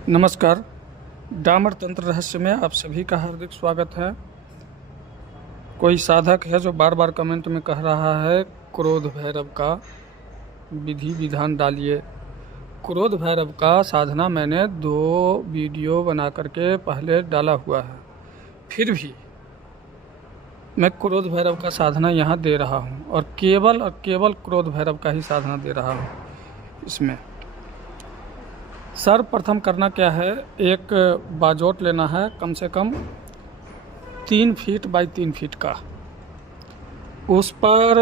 नमस्कार। डामर तंत्र रहस्य में आप सभी का हार्दिक स्वागत है। कोई साधक है जो बार बार कमेंट में कह रहा है क्रोध भैरव का विधि विधान डालिए। क्रोध भैरव का साधना मैंने 2 वीडियो बना करके पहले डाला हुआ है, फिर भी मैं क्रोध भैरव का साधना यहाँ दे रहा हूँ और केवल क्रोध भैरव का ही साधना दे रहा हूँ। इसमें सर्वप्रथम करना क्या है, एक बाजोट लेना है कम से कम 3 फीट बाई 3 फीट का। उस पर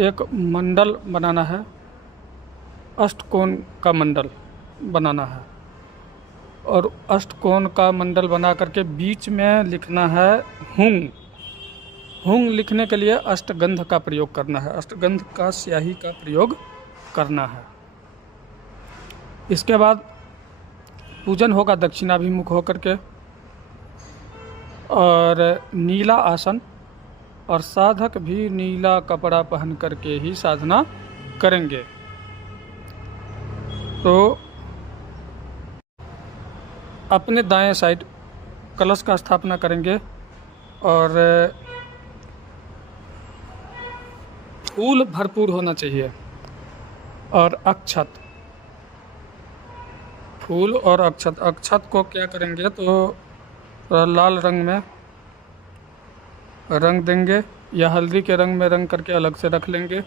एक मंडल बनाना है, अष्टकोण का मंडल बनाना है और अष्टकोण का मंडल बना करके बीच में लिखना है हुंग। हुंग लिखने के लिए अष्टगंध का प्रयोग करना है, अष्टगंध का स्याही का प्रयोग करना है। इसके बाद पूजन होगा दक्षिणाभिमुख होकर के और नीला आसन, और साधक भी नीला कपड़ा पहन करके ही साधना करेंगे। तो अपने दाएं साइड कलश का स्थापना करेंगे और फूल भरपूर होना चाहिए और अक्षत, फूल और अक्षत को क्या करेंगे तो लाल रंग में रंग देंगे या हल्दी के रंग में रंग करके अलग से रख लेंगे।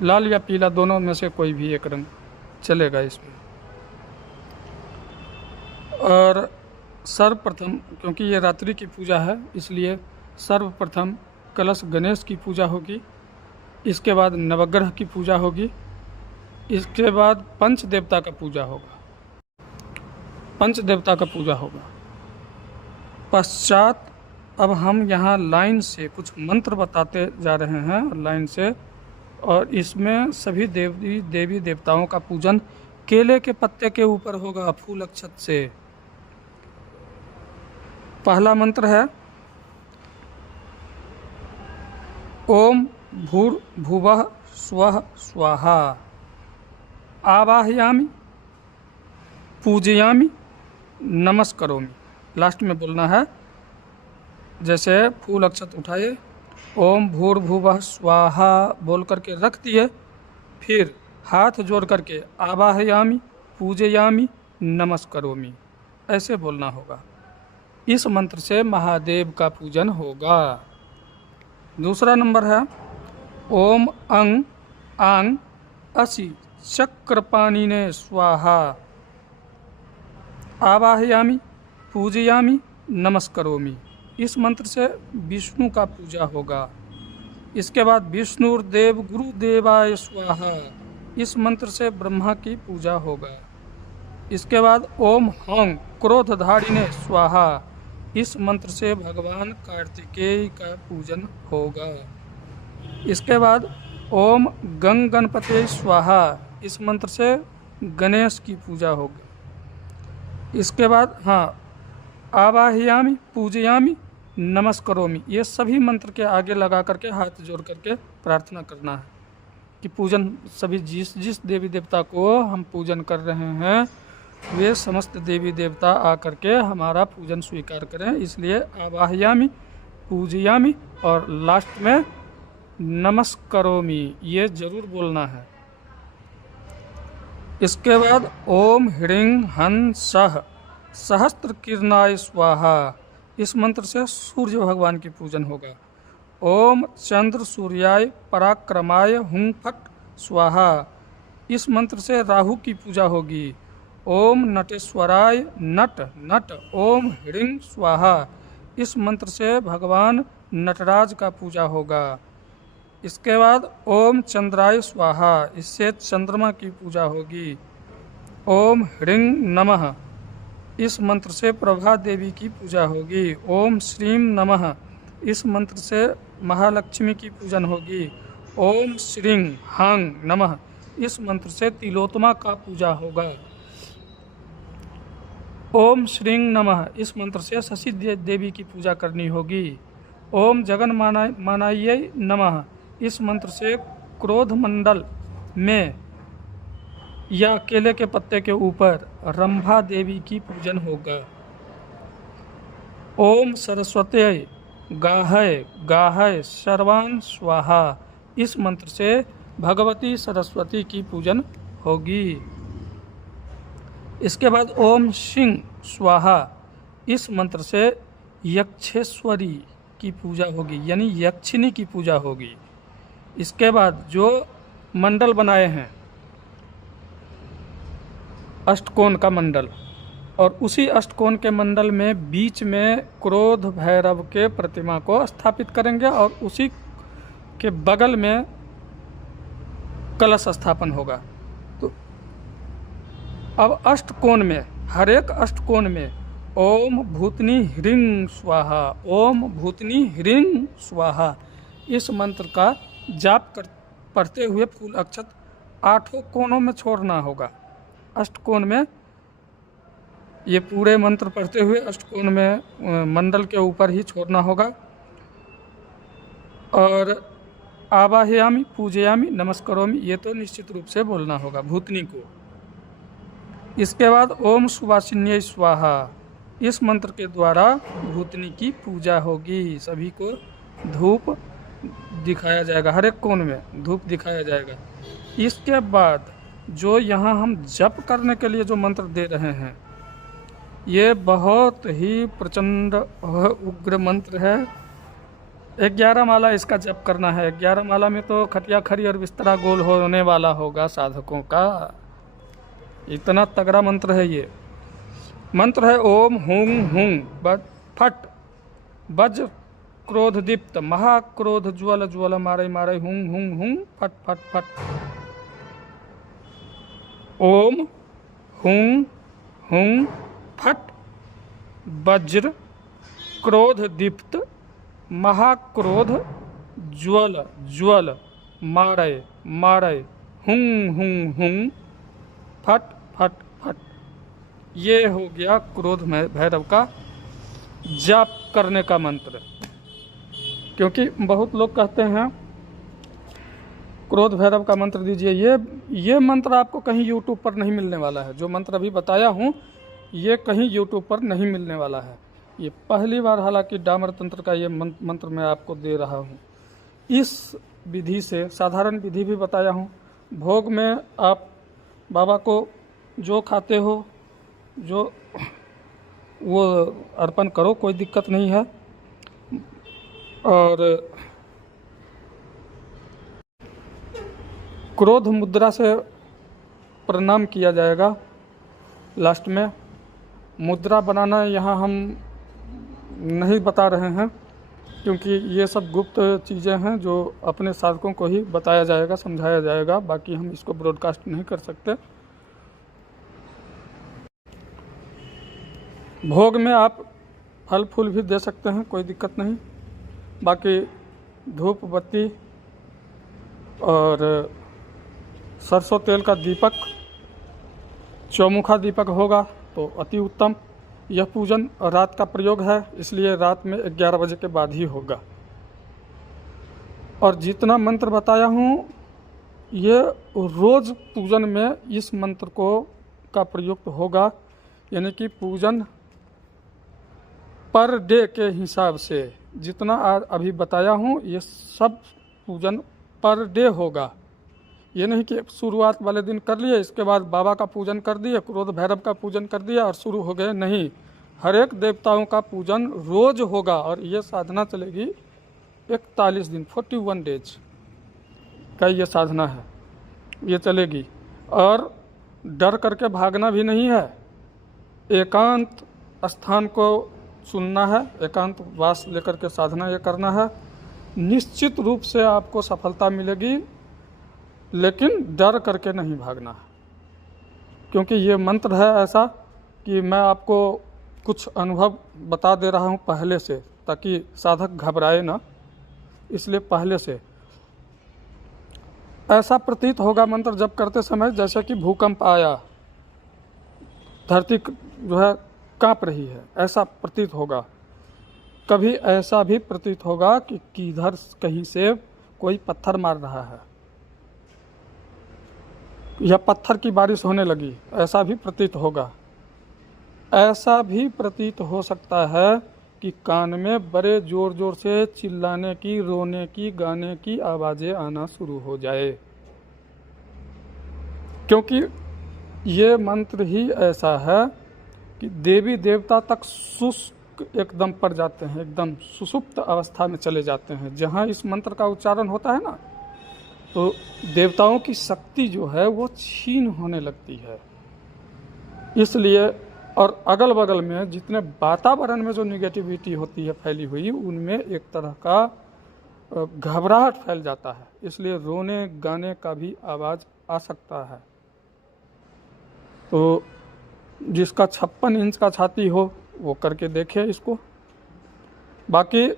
लाल या पीला दोनों में से कोई भी एक रंग चलेगा इसमें। और सर्वप्रथम, क्योंकि ये रात्रि की पूजा है, इसलिए सर्वप्रथम कलश गणेश की पूजा होगी, इसके बाद नवग्रह की पूजा होगी, इसके बाद पंच देवता का पूजा होगा, पंच देवता का पूजा होगा। पश्चात अब हम यहाँ लाइन से कुछ मंत्र बताते जा रहे हैं लाइन से, और इसमें सभी देवी देवताओं का पूजन केले के पत्ते के ऊपर होगा, फूल अक्षत से। पहला मंत्र है ओम भूर्भुवः स्वः स्वाहा आवाहयामि पूजयामि नमस्करोमि। लास्ट में बोलना है, जैसे फूल अक्षत उठाए, ओम भूर्भुवः स्वाहा बोल करके रख दिए, फिर हाथ जोड़ करके आवाहयामि पूजयामि नमस्करोमि ऐसे बोलना होगा। इस मंत्र से महादेव का पूजन होगा। दूसरा नंबर है ओम अंग आंग असि चक्रपाणिने स्वाहा आवाहयामि पूजयामि नमस्करोमि। इस मंत्र से विष्णु का पूजा होगा। इसके बाद विष्णुर्देव गुरुदेवाय स्वाहा, इस मंत्र से ब्रह्मा की पूजा होगा। इसके बाद ओम हंग क्रोधधारिणे स्वाहा, इस मंत्र से भगवान कार्तिकेय का पूजन होगा। इसके बाद ओम गंग गणपते स्वाहा, इस मंत्र से गणेश की पूजा होगी। इसके बाद आवाहयामि पूजयामि नमस्करोमि, ये सभी मंत्र के आगे लगा करके हाथ जोड़ करके प्रार्थना करना है कि पूजन सभी जिस देवी देवता को हम पूजन कर रहे हैं वे समस्त देवी देवता आकर के हमारा पूजन स्वीकार करें। इसलिए आवाहयामि पूजयामि और लास्ट में नमस्करोमि ये जरूर बोलना है। इसके बाद ओम ह्रीं हं सह सहस्त्र किरणाय स्वाहा, इस मंत्र से सूर्य भगवान की पूजन होगा। ओम चंद्र सूर्याय पराक्रमाय हुं फट स्वाहा, इस मंत्र से राहु की पूजा होगी। ओम नटेश्वराय नट ओम ह्रीं स्वाहा, इस मंत्र से भगवान नटराज का पूजा होगा। इसके बाद ओम चंद्राय स्वाहा, इससे चंद्रमा की पूजा होगी। ओम ह्रीं नमः, इस मंत्र से प्रभा देवी की पूजा होगी। ओम श्रीं नमः, इस मंत्र से महालक्ष्मी की पूजन होगी। ओम श्रीं हां नमः, इस मंत्र से तिलोत्तमा का पूजा होगा। ओम श्रीं नमः, इस मंत्र से शशि देवी की पूजा करनी होगी। ओम जगन मानायै नमः, इस मंत्र से क्रोध मंडल में या केले के पत्ते के ऊपर रंभा देवी की पूजन होगा। ओम सरस्वती गाहय गाहय सर्वान् स्वाहा, इस मंत्र से भगवती सरस्वती की पूजन होगी। इसके बाद ओम सिंह स्वाहा, इस मंत्र से यक्षेश्वरी की पूजा होगी, यानी यक्षिनी की पूजा होगी। इसके बाद जो मंडल बनाए हैं अष्टकोण का मंडल, और उसी अष्टकोण के मंडल में बीच में क्रोध भैरव के प्रतिमा को स्थापित करेंगे और उसी के बगल में कलश स्थापन होगा। तो अब अष्टकोण में, हर एक अष्टकोण में ओम भूतनी ह्रीं स्वाहा, ओम भूतनी ह्रीं स्वाहा, इस मंत्र का जाप पढ़ते हुए फूल अक्षत 8 कोणों में छोड़ना होगा। अष्टकोण में ये पूरे मंत्र पढ़ते हुए अष्टकोण में मंडल के ऊपर ही छोड़ना होगा। और आवाहयामि पूजयामि नमस्करोमि, ये तो निश्चित रूप से बोलना होगा भूतनी को। इसके बाद ओम सुवासिन्यै स्वाहा, इस मंत्र के द्वारा भूतनी की पूजा होगी। सभी को धूप दिखाया जाएगा, हर एक कोण में धूप दिखाया जाएगा। इसके बाद जो यहाँ हम जप करने के लिए जो मंत्र दे रहे हैं, ये बहुत ही प्रचंड उग्र मंत्र है। 11 माला इसका जप करना है। 11 माला में तो खटिया खरी और बिस्तरा गोल होने वाला होगा साधकों का, इतना तगड़ा मंत्र है ये। मंत्र है ओम हुं हुं फट वज्र क्रोध दीप्त महाक्रोध ज्वल ज्वल मारे मारे हुं हुं हुं फट फट फट। ओम हुं हुं फट वज्र क्रोध दीप्त महाक्रोध ज्वल ज्वल मारे मारे हुं हुं हुं फट फट फट। ये हो गया क्रोध में भैरव का जाप करने का मंत्र। क्योंकि बहुत लोग कहते हैं क्रोध भैरव का मंत्र दीजिए, ये मंत्र आपको कहीं यूट्यूब पर नहीं मिलने वाला है। जो मंत्र अभी बताया हूँ ये कहीं यूट्यूब पर नहीं मिलने वाला है। ये पहली बार हालांकि डामर तंत्र का ये मंत्र मैं आपको दे रहा हूँ। इस विधि से साधारण विधि भी बताया हूँ। भोग में आप बाबा को जो खाते हो जो वो अर्पण करो, कोई दिक्कत नहीं है। और क्रोध मुद्रा से प्रणाम किया जाएगा। लास्ट में मुद्रा बनाना यहाँ हम नहीं बता रहे हैं, क्योंकि ये सब गुप्त चीज़ें हैं जो अपने साधकों को ही बताया जाएगा, समझाया जाएगा। बाकी हम इसको ब्रॉडकास्ट नहीं कर सकते। भोग में आप फल फूल भी दे सकते हैं, कोई दिक्कत नहीं। बाकी धूप बत्ती और सरसों तेल का दीपक, चौमुखा दीपक होगा तो अति उत्तम। यह पूजन रात का प्रयोग है, इसलिए रात में 11 बजे के बाद ही होगा। और जितना मंत्र बताया हूँ ये रोज़ पूजन में इस मंत्र को का प्रयुक्त होगा, यानी कि पूजन पर डे के हिसाब से जितना अभी बताया हूँ ये सब पूजन पर डे होगा। ये नहीं कि शुरुआत वाले दिन कर लिए, इसके बाद बाबा का पूजन कर दिए, क्रोध भैरव का पूजन कर दिया और शुरू हो गए। नहीं, हर एक देवताओं का पूजन रोज होगा। और ये साधना चलेगी 41 दिन, 41 डेज का ये साधना है, ये चलेगी। और डर करके भागना भी नहीं है, एकांत स्थान को चुनना है, एकांत वास लेकर के साधना ये करना है। निश्चित रूप से आपको सफलता मिलेगी, लेकिन डर करके नहीं भागना है। क्योंकि ये मंत्र है ऐसा कि मैं आपको कुछ अनुभव बता दे रहा हूँ पहले से, ताकि साधक घबराए ना, इसलिए पहले से। ऐसा प्रतीत होगा मंत्र जप करते समय जैसे कि भूकंप आया, धरती जो है कांप रही है, ऐसा प्रतीत होगा। कभी ऐसा भी प्रतीत होगा कि किधर कहीं से कोई पत्थर मार रहा है। या पत्थर की बारिश होने लगी, ऐसा भी प्रतीत होगा। ऐसा भी प्रतीत हो सकता है कि कान में बड़े जोर जोर से चिल्लाने की, रोने की, गाने की आवाज़ें आना शुरू हो जाए, क्योंकि ये मंत्र ही ऐसा है कि देवी देवता तक शुष्क एकदम पड़ जाते हैं, एकदम सुषुप्त अवस्था में चले जाते हैं। जहाँ इस मंत्र का उच्चारण होता है ना, तो देवताओं की शक्ति जो है वो क्षीण होने लगती है। इसलिए और अगल बगल में जितने वातावरण में जो निगेटिविटी होती है फैली हुई, उनमें एक तरह का घबराहट फैल जाता है। इसलिए रोने गाने का भी आवाज़ आ सकता है। तो जिसका 56 इंच का छाती हो वो करके देखे इसको। बाकी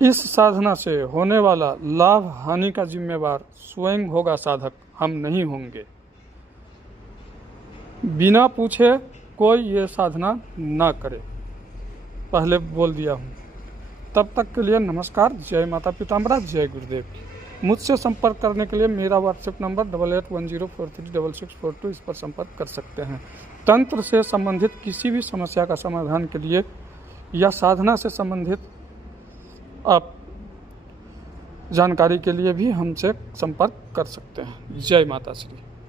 इस साधना से होने वाला लाभ हानि का जिम्मेवार स्वयं होगा साधक, हम नहीं होंगे। बिना पूछे कोई ये साधना ना करे, पहले बोल दिया हूँ। तब तक के लिए नमस्कार। जय माता पीताम्बरा, जय गुरुदेव। मुझसे संपर्क करने के लिए मेरा व्हाट्सएप नंबर 8810436642, इस पर संपर्क कर सकते हैं। तंत्र से संबंधित किसी भी समस्या का समाधान के लिए या साधना से संबंधित आप जानकारी के लिए भी हमसे संपर्क कर सकते हैं। जय माता श्री।